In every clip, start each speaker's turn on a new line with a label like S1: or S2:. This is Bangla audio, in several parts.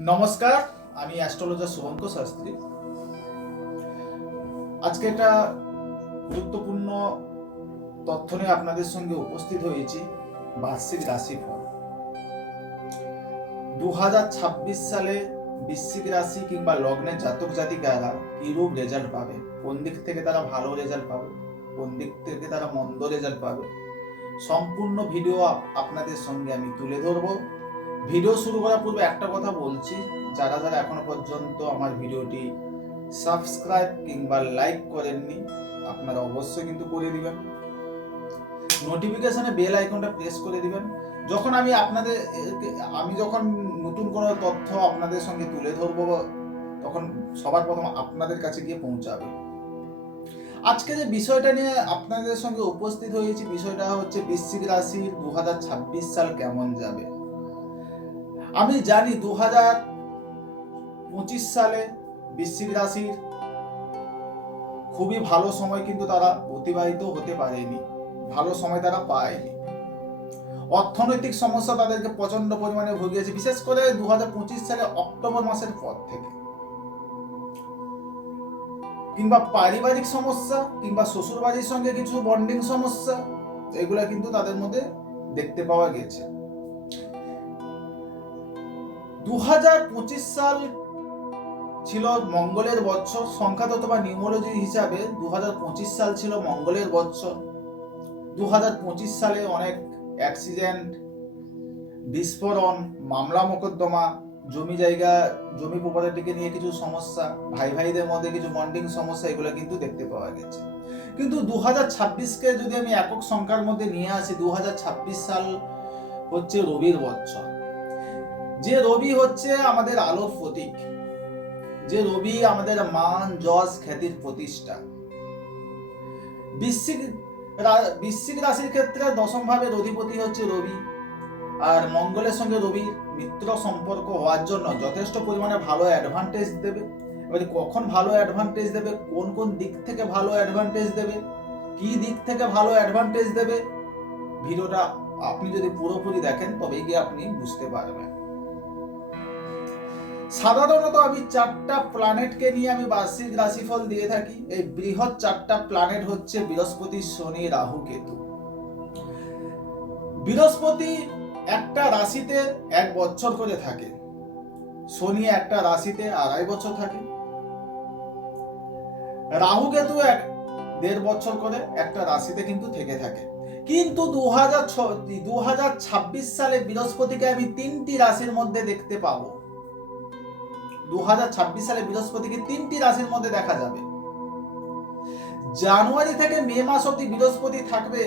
S1: নমস্কার, আমি অ্যাস্ট্রোলজার শুভঙ্ক শাস্ত্রী। আজকে একটা গুরুত্বপূর্ণ তথ্য নিয়ে আপনাদের সঙ্গে উপস্থিত হয়েছি, বার্ষিক রাশিফল। দু হাজার ছাব্বিশ সালে বৃশ্চিক রাশি কিংবা লগ্নের জাতক জাতিকারা কিরূপ রেজাল্ট পাবে? কোন দিক থেকে তারা ভালো রেজাল্ট পাবে? কোন দিক থেকে তারা মন্দ রেজাল্ট পাবে? সম্পূর্ণ ভিডিও আপ- আপনাদের সঙ্গে আমি তুলে ধরবো। ভিডিও শুরু করার পূর্বে একটা কথা বলছি, যারা যারা এখনও পর্যন্ত আমার ভিডিওটি সাবস্ক্রাইব কিংবা লাইক করেননি, আপনারা অবশ্যই কিন্তু করে দিবেন। নোটিফিকেশনে বেল আইকনটা প্রেস করে দিবেন। যখন আমি আপনাদের আমি যখন নতুন কোনো তথ্য আপনাদের সঙ্গে তুলে ধরবো, তখন সবার প্রথম আপনাদের কাছে গিয়ে পৌঁছাবে। আজকে যে বিষয়টা নিয়ে আপনাদের সঙ্গে উপস্থিত হয়েছি, বিষয়টা হচ্ছে বৃশ্চিক রাশির দু সাল কেমন যাবে? আমি জানি দু হাজার পঁচিশ সালে বৃশ্চিক রাশির খুবই ভালো সময় কিন্তু তারা অতিবাহিত হতে পারেনি। ভালো সময় তারা পায়নি। অর্থনৈতিক সমস্যা তাদেরকে প্রচণ্ড পরিমাণে ভুগিয়েছে, বিশেষ করে দু হাজার পঁচিশ সালে অক্টোবর মাসের পর থেকে। কিংবা পারিবারিক সমস্যা, কিংবা শ্বশুর বাড়ির সঙ্গে কিছু বন্ডিং সমস্যা, এগুলা কিন্তু তাদের মধ্যে দেখতে পাওয়া গেছে। দু হাজার পঁচিশ সাল ছিল মঙ্গলের বছর সংখ্যাতত্ত্ব বা নিউমোলজি হিসাবে দু হাজার পঁচিশ সাল ছিল মঙ্গলের বছর দু হাজার পঁচিশ সালে অনেক অ্যাক্সিডেন্ট, বিস্ফোরণ, মামলা মোকদ্দমা, জমি জায়গা, জমি প্রপার্টিকে নিয়ে কিছু সমস্যা, ভাই ভাইদের মধ্যে কিছু বন্ডিং সমস্যা, এগুলো কিন্তু দেখতে পাওয়া গেছে। কিন্তু দু হাজার ছাব্বিশকে যদি আমি একক সংখ্যার মধ্যে নিয়ে আসি দু হাজার ছাব্বিশ সাল হচ্ছে রবির বছর যে রবি হচ্ছে আমাদের আলোর প্রতীক, যে রবি আমাদের মান, যশ, খ্যাতির প্রতিষ্ঠা। বিশ্বিক বৃশ্চিক রাশির ক্ষেত্রে দশম ভাবের অধিপতি হচ্ছে রবি, আর মঙ্গলের সঙ্গে রবির মিত্র সম্পর্ক হওয়ার জন্য যথেষ্ট পরিমাণে ভালো অ্যাডভান্টেজ দেবে। এবারে কখন ভালো অ্যাডভান্টেজ দেবে? কোন কোন দিক থেকে ভালো অ্যাডভান্টেজ দেবে? কি দিক থেকে ভালো অ্যাডভান্টেজ দেবে? ভিডিওটা আপনি যদি পুরোপুরি দেখেন, তবেই গিয়ে আপনি বুঝতে পারবেন। সাধারণত আমি চারটা প্ল্যানেটকে নিয়ে আমি বার্ষিক রাশিফল দিয়ে থাকি। এই বৃহৎ চারটা প্ল্যানেট হচ্ছে বৃহস্পতি, শনি, রাহু, কেতু। বৃহস্পতি একটা রাশিতে এক বছর করে থাকে। শনি একটা রাশিতে আড়াই বছর থাকে। রাহু, কেতু এক দেড় বছর করে একটা রাশিতে কিন্তু থেকে থাকে। কিন্তু দু হাজার দু হাজার ছাব্বিশ সালে বৃহস্পতিকে আমি তিনটি রাশির মধ্যে দেখতে পাবো। দু হাজার ছাব্বিশ সালে বৃহস্পতিকে তিনটি রাশির মধ্যে দেখা যাবে। জানুয়ারি থেকে মে মাস অব্দি বৃহস্পতি থাকবে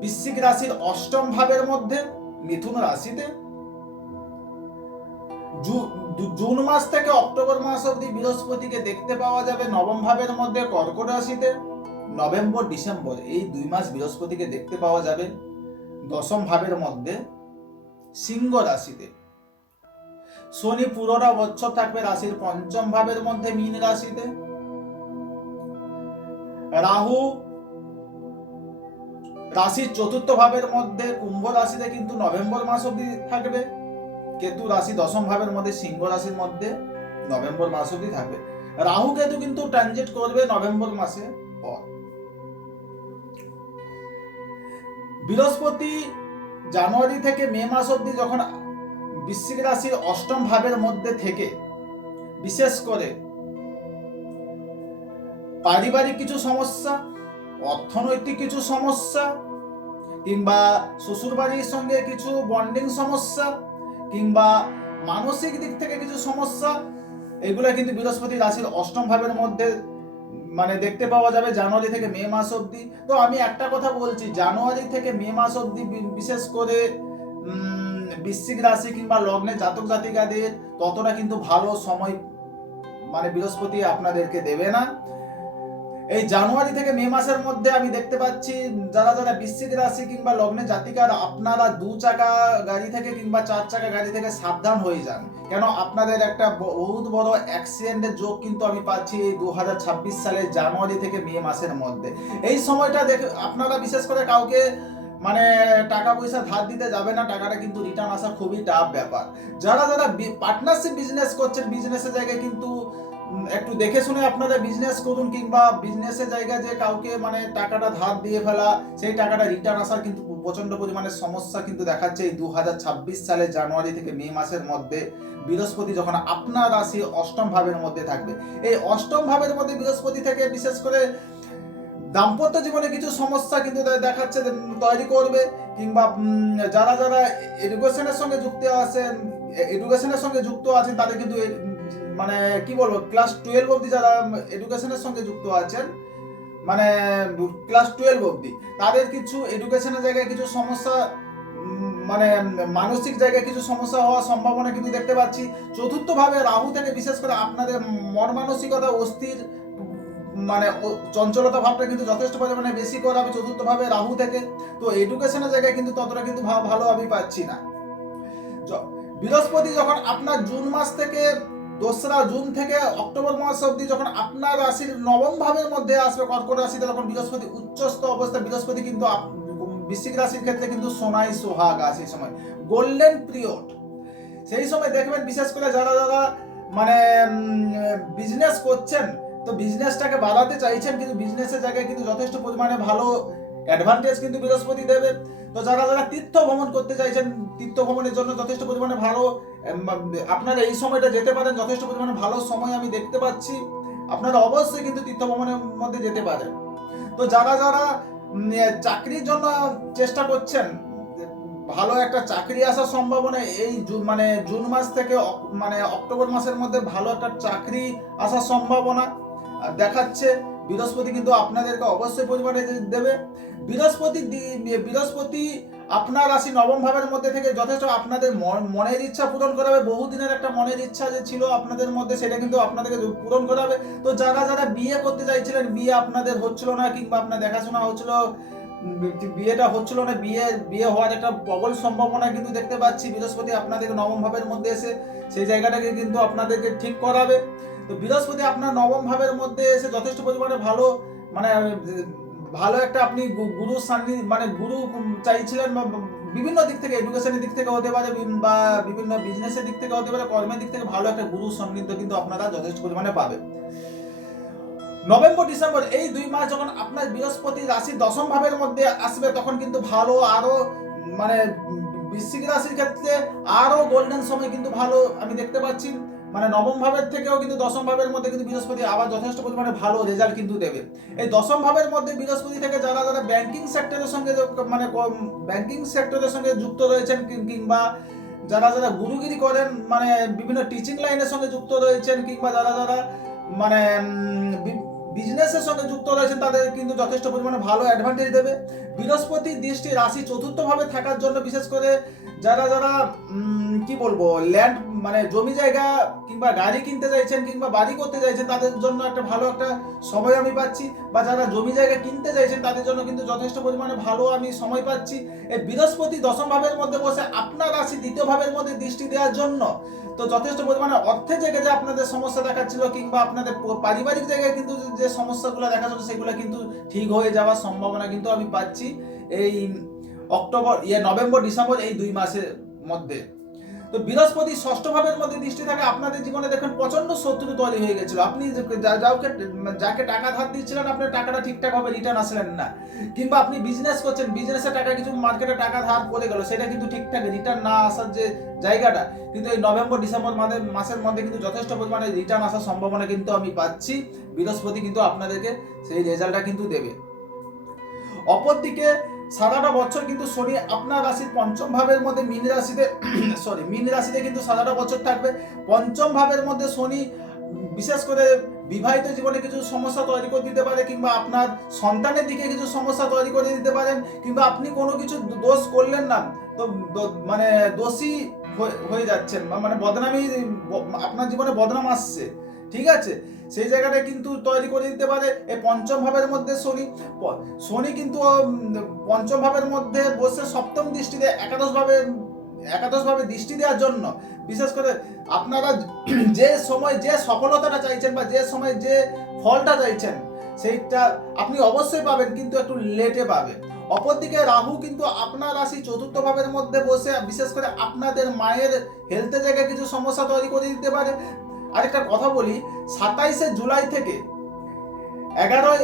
S1: বৃশ্চিক রাশির অষ্টম ভাবের মধ্যে, মিথুন রাশিতে। জুন মাস থেকে অক্টোবর মাস অব্দি বৃহস্পতিকে দেখতে পাওয়া যাবে নবম ভাবের মধ্যে কর্কট রাশিতে। নভেম্বর, ডিসেম্বর, এই দুই মাস বৃহস্পতিকে দেখতে পাওয়া যাবে দশম ভাবের মধ্যে সিংহ রাশিতে। শনি পুরোটা বছর থাকবে রাশির পঞ্চম ভাবের মধ্যে মীন রাশিতে। রাহু রাশির চতুর্থ ভাবের মধ্যে কুম্ভ রাশিতে কিন্তু নভেম্বর মাস অব্দি থাকবে। কেতু রাশি দশম ভাবের মধ্যে, সিংহ রাশির মধ্যে নভেম্বর মাস অব্দি থাকবে। রাহু কেতু কিন্তু ট্রানজিট করবে নভেম্বর মাসে পর। বৃহস্পতি জানুয়ারি থেকে মে মাস অব্দি যখন বৃশ্চিক রাশির অষ্টম ভাবের মধ্যে থেকে, বিশেষ করে পারিবারিক কিছু সমস্যা, অর্থনৈতিক কিছু সমস্যা, কিংবা শ্বশুরবাড়ির সঙ্গে কিছু বন্ডিং সমস্যা, কিংবা মানসিক দিক থেকে কিছু সমস্যা, এগুলো কিন্তু বৃহস্পতি রাশির অষ্টম ভাবের মধ্যে মানে দেখতে পাওয়া যাবে জানুয়ারি থেকে মে মাস অবধি। তো আমি একটা কথা বলছি, জানুয়ারি থেকে মে মাস অবধি বি- বিশেষ করে বৃশ্চিক রাশি কিংবা লগ্নে জাতক জাতিকাদের ততটা কিন্তু ভালো সময় মানে বৃহস্পতি আপনাদেরকে দেবে না। এই জানুয়ারি থেকে মে মাসের মধ্যে আমি দেখতে পাচ্ছি যারা যারা বৃশ্চিক রাশি কিংবা লগ্নে জাতিকার, আপনারা দু চাকা গাড়ি থেকে কিংবা চার চাকা গাড়ি থেকে সাবধান হয়ে যান। কেন? আপনাদের একটা বহুত বড় অ্যাক্সিডেন্টের যোগ কিন্তু আমি পাচ্ছি এই দু সালের জানুয়ারি থেকে মে মাসের মধ্যে। এই সময়টা দেখে আপনারা বিশেষ করে কাউকে মানে টাকা পয়সা ধার দিতে যাবে না, টাকাটা কিন্তু রিটার্ন আসা খুবই টাফ ব্যাপার। যারা যারা পার্টনারশিপ বিজনেস করছেন বিজনেসের জায়গায় কিন্তু একটু দেখে শুনে আপনারা বিজনেস করুন কিংবা বিজনেসের জায়গায় যে কাউকে মানে টাকাটা ধার দিয়ে ফেলা, সেই টাকাটা রিটার্ন আসার কিন্তু প্রচণ্ড পরিমাণে সমস্যা কিন্তু দেখাচ্ছে এই দু সালের জানুয়ারি থেকে মে মাসের মধ্যে। বৃহস্পতি যখন আপনার রাশি অষ্টম ভাবের মধ্যে থাকবে। এই অষ্টম ভাবের মধ্যে বৃহস্পতি থেকে বিশেষ করে দাম্পত্য জীবনে কিছু সমস্যা কিন্তু দেখাচ্ছে তৈরি করবে, কিংবা যারা যারা এডুকেশনের সঙ্গে যুক্ত আছেন এডুকেশনের সঙ্গে যুক্ত আছেন, তাদের কিন্তু মানে কি বলব ক্লাস টুয়েলভ অবধি যারা এডুকেশনের সঙ্গে যুক্ত আছেন মানে ক্লাস টুয়েলভ অবধি, তাদের কিছু এডুকেশনের জায়গায় কিছু সমস্যা মানে মানসিক জায়গায় কিছু সমস্যা হওয়ার সম্ভাবনা কিন্তু দেখতে পাচ্ছি। চতুর্থভাবে রাহু থেকে বিশেষ করে আপনাদের মন মানসিকতা অস্থির মানে চঞ্চলতা ভাবটা কিন্তু যথেষ্ট পরিমাণে বেশি করাবে চতুর্থভাবে রাহু থেকে। তো এডুকেশনের জায়গায় কিন্তু ততটা কিন্তু ভালো আমি পাচ্ছি না। বৃহস্পতি যখন আপনার জুন মাস থেকে, দোসরা জুন থেকে অক্টোবর মাস অবধি যখন আপনার রাশির নবম ভাবের মধ্যে আসবে কর্কট রাশিতে, তখন বৃহস্পতি উচ্চস্থ অবস্থা। বৃহস্পতি কিন্তু বৃশ্চিক রাশির ক্ষেত্রে কিন্তু সোনাই সোহাগ আছে সেই সময়। গোল্ডেন পিরিয়ড সেই সময় দেখবেন বিশেষ করে যারা যারা মানে বিজনেস করছেন তো বিজনেসটাকে বাড়াতে চাইছেন কিন্তু বিজনেসের জায়গায় কিন্তু যথেষ্ট পরিমাণে ভালো অ্যাডভান্টেজ কিন্তু বৃহস্পতি দেবে। তো যারা যারা তীর্থ ভ্রমণ করতে চাইছেন, তীর্থ ভ্রমণের জন্য যথেষ্ট পরিমাণে ভালো আপনারা এই সময়টা যেতে পারেন, যথেষ্ট পরিমাণে ভালো সময় আমি দেখতে পাচ্ছি। আপনারা অবশ্যই কিন্তু তীর্থ ভ্রমণের মধ্যে যেতে পারেন। তো যারা যারা চাকরির জন্য চেষ্টা করছেন, ভালো একটা চাকরি আসার সম্ভাবনা এই মানে জুন মাস থেকে মানে অক্টোবর মাসের মধ্যে ভালো একটা চাকরি আসার সম্ভাবনা। দেখাচ্ছে, বৃহস্পতি কিন্তু আপনাদেরকে অবশ্যই পরিমাণে দেবে। বৃহস্পতি বৃহস্পতি আপনার রাশি নবম ভাবের মধ্যে থেকে যথেষ্ট আপনাদের মন- মনের ইচ্ছা পূরণ করাবে বহুদিনের একটা মনের ইচ্ছা যে ছিল আপনাদের মধ্যে, সেটা কিন্তু আপনাদেরকে পূরণ করাবে তো যারা যারা বিয়ে করতে চাইছিলেন, বিয়ে আপনাদের হচ্ছিল না, কিংবা আপনার দেখাশোনা হচ্ছিল বিয়েটা হচ্ছিল না, বিয়ে বিয়ে হওয়ার একটা প্রবল সম্ভাবনা কিন্তু দেখতে পাচ্ছি। বৃহস্পতি আপনাদের নবম ভাবের মধ্যে এসে সেই জায়গাটাকে কিন্তু আপনাদেরকে ঠিক করাবে। তো বৃহস্পতি আপনার নবম ভাবের মধ্যে এসে যথেষ্ট পরিমাণে ভালো মানে ভালো একটা আপনি গুরু সান্নি মানে গুরু চাইছিলেন বিভিন্ন দিক থেকে এডুকেশনের দিক থেকে হতে পারে বা বিভিন্ন বিজনেসের দিক থেকে হতে পারে, কর্মের দিক থেকে ভালো একটা গুরু সান্নিধ্য কিন্তু আপনারা যথেষ্ট পরিমাণে পাবেন। নভেম্বর, ডিসেম্বর, এই দুই মাস যখন আপনার বৃহস্পতি রাশি দশম ভাবের মধ্যে আসবে, তখন কিন্তু ভালো, আরও মানে বৃশ্চিক রাশির ক্ষেত্রে আরও গোল্ডেন সময় কিন্তু ভালো আমি দেখতে পাচ্ছি। মানে নবম ভাবের থেকেও কিন্তু দশম ভাবের মধ্যে কিন্তু বৃহস্পতি আবার যথেষ্ট পরিমাণে ভালো রেজাল্ট কিন্তু দেবে। এই দশম ভাবের মধ্যে বৃহস্পতি থেকে যারা যারা ব্যাংকিং সেক্টরের সঙ্গে মানে ব্যাংকিং সেক্টরের সঙ্গে যুক্ত রয়েছেন কিংবা যারা যারা গুরুগিরি করেন মানে বিভিন্ন টিচিং লাইনের সঙ্গে যুক্ত রয়েছেন, কিংবা যারা যারা মানে বিজনেসের সঙ্গে যুক্ত রয়েছেন, তাদের কিন্তু যথেষ্ট পরিমাণে ভালো অ্যাডভান্টেজ দেবে। বৃহস্পতি দৃষ্টি রাশি চতুর্থভাবে থাকার জন্য বিশেষ করে যারা যারা কি বলব ল্যান্ড মানে জমি জায়গা কিংবা গাড়ি কিনতে চাইছেন কিংবা বাড়ি করতে চাইছেন, তাদের জন্য একটা ভালো একটা সময় আমি পাচ্ছি। বা যারা জমি জায়গা কিনতে চাইছেন, তাদের জন্য কিন্তু যথেষ্ট পরিমাণে ভালো আমি সময় পাচ্ছি। এই বৃহস্পতি দশম ভাবের মধ্যে বসে আপনার রাশি দ্বিতীয় ভাবের মধ্যে দৃষ্টি দেওয়ার জন্য তো যথেষ্ট পরিমাণে অর্থের জায়গায় যে আপনাদের সমস্যা দেখাচ্ছিল কিংবা আপনাদের পারিবারিক জায়গায় কিন্তু যে সমস্যাগুলো দেখাচ্ছিল সেগুলো কিন্তু ঠিক হয়ে যাওয়ার সম্ভাবনা কিন্তু আমি পাচ্ছি। এই অক্টোবর ইয়ে নভেম্বর, ডিসেম্বর এই দুই মাসের মধ্যে। তো বৃহস্পতি ষষ্ঠ ভাবের মধ্যে দৃষ্টি থাকে, আপনাদের জীবনে দেখেন প্রচণ্ড শত্রু তৈরি হয়ে গেছিল। আপনি যাকে যাকে টাকা ধার দিচ্ছিলেন, আপনার টাকাটা ঠিকঠাক ভাবে রিটার্ন আসলেন না। কিংবা আপনি বিজনেস করছেন বিজনেসের টাকা, কিছু মার্কেটে টাকা ধার পড়ে গেল, সেটা কিন্তু ঠিকঠাক রিটার্ন না আসার যে জায়গাটা, কিন্তু এই নভেম্বর, ডিসেম্বর মাসের মাসের মধ্যে কিন্তু যথেষ্ট পরিমাণে রিটার্ন আসার সম্ভাবনা কিন্তু আমি পাচ্ছি। বৃহস্পতি কিন্তু আপনাদেরকে সেই রেজাল্টটা কিন্তু দেবে। অপরদিকে সারাটা বছর কিন্তু শনি আপনার রাশির পঞ্চম ভাবের মধ্যে মীন রাশিতে সরি মীন রাশিতে কিন্তু সারাটা বছর থাকবে। পঞ্চম ভাবের মধ্যে শনি বিশেষ করে বিবাহিত জীবনে কিছু সমস্যা তৈরি করে দিতে পারে, কিংবা আপনার সন্তানের দিকে কিছু সমস্যা তৈরি করে দিতে পারেন, কিংবা আপনি কোনো কিছু দোষ করলেন না, তো মানে দোষী হয়ে- যাচ্ছেন মানে বদনামি, আপনার জীবনে বদনাম আসছে, ঠিক আছে? সেই জায়গাটা কিন্তু তৈরি করে দিতে পারে। এই পঞ্চম ভাবের মধ্যে শনি শনি কিন্তু পঞ্চম ভাবের মধ্যে বসে সপ্তম দৃষ্টিতে একাদশ ভাবে একাদশ ভাবে দৃষ্টি দেওয়ার জন্য, বিশেষ করে আপনারা যে সময় যে সফলতাটা চাইছেন বা যে সময় যে ফলটা চাইছেন, সেইটা আপনি অবশ্যই পাবেন, কিন্তু একটু লেটে পাবেন। অপরদিকে রাহু কিন্তু আপনার রাশি চতুর্থ ভাবের মধ্যে বসে, বিশেষ করে আপনাদের মায়ের হেলথের জায়গায় কিছু সমস্যা তৈরি করে দিতে পারে। আরেকটা কথা বলি, সাতাইশে জুলাই থেকে এগারোই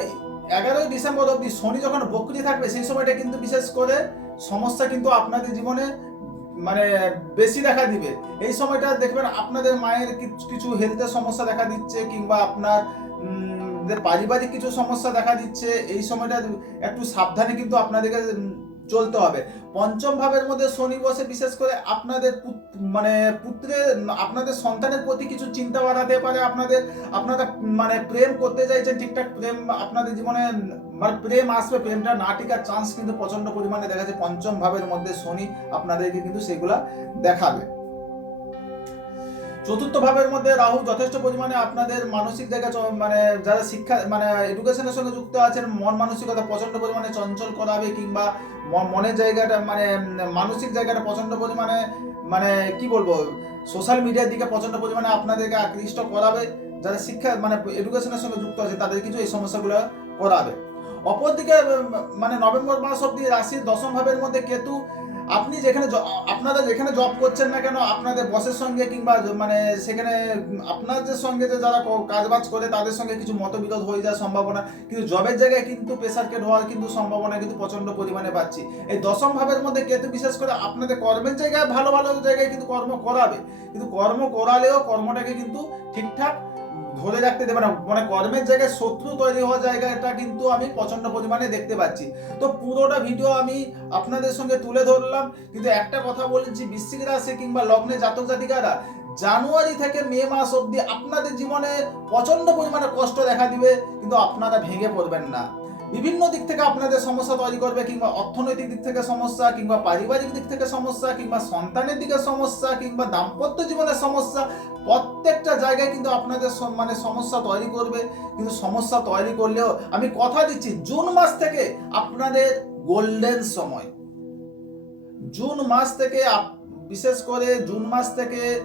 S1: এগারোই ডিসেম্বর অবধি শনি যখন বকরি থাকবে, সেই সময়টা কিন্তু বিশেষ করে সমস্যা কিন্তু আপনাদের জীবনে মানে বেশি দেখা দিবে। এই সময়টা দেখবেন আপনাদের মায়ের কিছু- হেলথের সমস্যা দেখা দিচ্ছে কিংবা আপনার পারিবারিক কিছু সমস্যা দেখা দিচ্ছে। এই সময়টা একটু সাবধানে কিন্তু আপনাদেরকে চলতে হবে। পঞ্চম ভাবের মধ্যে শনি বসে বিশেষ করে আপনাদের মানে পুত্রের আপনাদের সন্তানের প্রতি কিছু চিন্তা বাড়াতে পারে, আপনাদের, আপনারা মানে প্রেম করতে চাইছেন, ঠিকঠাক প্রেম, আপনাদের জীবনে মানে প্রেম আসবে, প্রেমটা না টিকার চান্স কিন্তু প্রচণ্ড পরিমাণে দেখা যাচ্ছে। পঞ্চম ভাবের মধ্যে শনি আপনাদেরকে কিন্তু সেগুলা দেখাবে। চতুর্থ ভাবের মধ্যে রাহু যথেষ্ট পরিমাণে আপনাদের মানসিক জায়গা মানে যারা শিক্ষা মানে এডুকেশনের সঙ্গে যুক্ত আছেন, মন মানসিকতা প্রচণ্ড পরিমাণে চঞ্চল করাবে কিংবা মনের জায়গাটা মানে মানসিক জায়গাটা প্রচণ্ড পরিমাণে মানে কি বলব সোশ্যাল মিডিয়ার দিকে প্রচণ্ড পরিমাণে আপনাদেরকে আকৃষ্ট করাবে। যারা শিক্ষা মানে এডুকেশনের সঙ্গে যুক্ত আছে, তাদের কিছু এই সমস্যাগুলো করাবে। অপরদিকে মানে নভেম্বর মাস অব্দি রাশির দশম ভাবের মধ্যে কেতু আপনি যেখানে আপনারা যেখানে জব করছেন না কেন, আপনাদের বসের সঙ্গে কিংবা মানে সেখানে আপনাদের সঙ্গে যে যারা কাজবাজ করে, তাদের সঙ্গে কিছু মতবিরোধ হয়ে যাওয়ার সম্ভাবনা। কিন্তু জবের জায়গায় কিন্তু প্রেসারকেট হওয়ার কিন্তু সম্ভাবনা কিন্তু প্রচণ্ড পরিমাণে পাচ্ছি এই দশম ভাবের মধ্যে কেতু বিশেষ করে আপনাদের কর্মের জায়গায়, ভালো ভালো জায়গায় কিন্তু কর্ম করাবে। কিন্তু কর্ম করালেও কর্মটাকে কিন্তু ঠিকঠাক ধরে রাখতে দেবে না। মানে কর্মের জায়গায় শত্রু তৈরি হওয়া জায়গাটা কিন্তু আমি প্রচণ্ড পরিমাণে দেখতে পাচ্ছি। তো পুরোটা ভিডিও আমি আপনাদের সঙ্গে তুলে ধরলাম। কিন্তু একটা কথা বলেছি, বৃশ্চিক রাশি কিংবা লগ্নে জাতক জাতিকারা, জানুয়ারি থেকে মে মাস অবধি আপনাদের জীবনে প্রচণ্ড পরিমাণে কষ্ট দেখা দিবে, কিন্তু আপনারা ভেঙে পড়বেন না। বিভিন্ন দিক থেকে আপনাদের সমস্যা তৈরি করবে, কিংবা অর্থনৈতিক দিক থেকে সমস্যা, কিংবা পারিবারিক দিক থেকে সমস্যা, কিংবা সন্তানের দিকে সমস্যা, কিংবা দাম্পত্য জীবনের সমস্যা, প্রত্যেকটা জায়গায় কিন্তু আপনাদের মানে সমস্যা তৈরি করবে। কিন্তু সমস্যা তৈরি করলেও আমি কথা দিচ্ছি, জুন মাস থেকে আপনাদের গোল্ডেন সময়। জুন মাস থেকে বিশেষ করে জুন মাস থেকে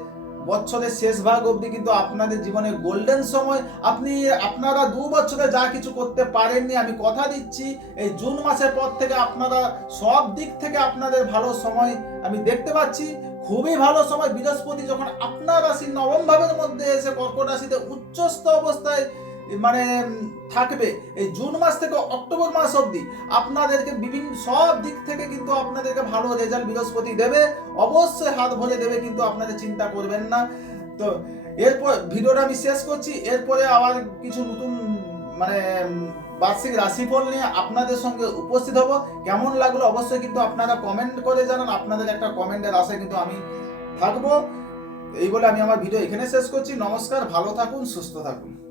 S1: বছরের শেষ ভাগ অবধি কিন্তু আপনাদের জীবনে গোল্ডেন সময়। আপনি, আপনারা দু বছরে যা কিছু করতে পারেননি, আমি কথা দিচ্ছি, এই জুন মাসের পর থেকে আপনারা সব দিক থেকে আপনাদের ভালো সময় আমি দেখতে পাচ্ছি। খুবই ভালো সময়। বৃহস্পতি যখন আপনার রাশি নবম ভাবের মধ্যে এসে কর্কট রাশিতে উচ্চস্থ অবস্থায় মানে থাকবে। এই জুন মাস থেকে অক্টোবর মাস অবধি আপনাদেরকে বিভিন্ন, সব দিক থেকে কিন্তু আপনাদেরকে ভালো রেজাল্ট বৃহস্পতি দেবে। অবশ্যই হাত ভরে দেবে, কিন্তু আপনাদের চিন্তা করবেন না। তো, এরপর ভিডিওটা আমি শেষ করছি। এরপরে আবার কিছু নতুন মানে বার্ষিক রাশিফল নিয়ে আপনাদের সঙ্গে উপস্থিত হব। কেমন লাগল অবশ্যই কিন্তু আপনারা কমেন্ট করে জানান। আপনাদের একটা কমেন্টের আশায় কিন্তু আমি থাকব। এই বলে আমি আমার ভিডিও এখানে শেষ করছি। নমস্কার, ভালো থাকুন, সুস্থ থাকুন।